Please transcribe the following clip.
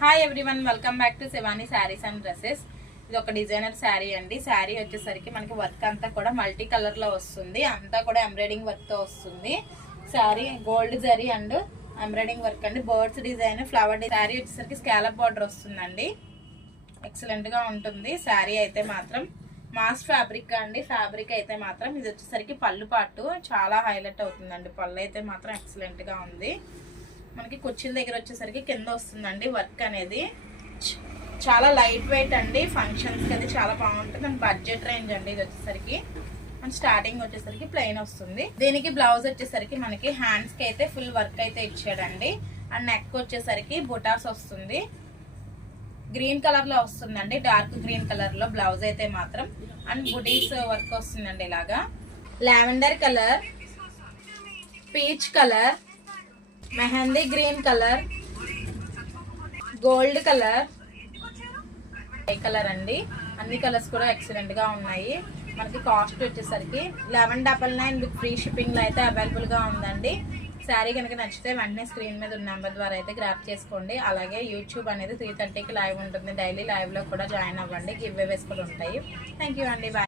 Hi everyone, welcome back to Shivani saris and dresses. ఇది ఒక designer sari అండి. శారీ వచ్చేసరికి మనకి వర్క్ అంతా కూడా మల్టీ కలర్ లో వస్తుంది. అంతా కూడా ఎంబ్రాయిడింగ్ వర్క్ తో వస్తుంది. Sari gold zari and embroidery work అండి. Birds design, flower design. Sari వచ్చేసరికి స్కాలప్ బార్డర్ వస్తుందండి. ఎక్సలెంట్ గా ఉంటుంది శారీ అయితే మాత్రం. మాస్ ఫ్యాబ్రిక్ అండి. ఫ్యాబ్రిక్ అయితే మాత్రం ఇది వచ్చేసరికి పళ్ళు పాటు చాలా హైలైట్ అవుతుందండి. పళ్ళు అయితే మాత్రం ఎక్సలెంట్ గా ఉంది. మనకి కుర్చీల దగ్గర వచ్చేసరికి కింద వస్తుందండి వర్క్ అనేది. చాలా లైట్ వెయిట్ అండి. ఫంక్షన్స్కి అది చాలా బాగుంటుంది అండ్ బడ్జెట్ రేంజ్ అండి. ఇది వచ్చేసరికి అండ్ స్టార్టింగ్ వచ్చేసరికి ప్లెయిన్ వస్తుంది. దీనికి బ్లౌజ్ వచ్చేసరికి మనకి హ్యాండ్స్కి అయితే ఫుల్ వర్క్ అయితే ఇచ్చాడండి. అండ్ నెక్ వచ్చేసరికి బుటాస్ వస్తుంది. గ్రీన్ కలర్ లో వస్తుందండి, డార్క్ గ్రీన్ కలర్ లో బ్లౌజ్ అయితే మాత్రం. అండ్ బుటీస్ వర్క్ వస్తుందండి. ఇలాగా lavender colour, peach colour, mehndi green colour, gold colour, ఏ కలర్ అండి. అన్ని కలర్స్ కూడా ఎక్సలెంట్ గా ఉన్నాయి. మనకి కాస్ట్ వచ్చేసరికి 1199 విత్ ఫ్రీ షిప్పింగ్ లో అయితే అవైలబుల్ గా ఉందండి. శారీ కనుక నచ్చితే వెంటనే స్క్రీన్ మీద ఉన్న నెంబర్ ద్వారా అయితే గ్రాప్ చేసుకోండి. అలాగే యూట్యూబ్ అనేది 3:30కి లైవ్ ఉంటుంది. డైలీ లైవ్ లో కూడా జాయిన్ అవ్వండి. గివ్ అవేస్ కూడా ఉంటాయి. థ్యాంక్ యూ అండి. బాయ్.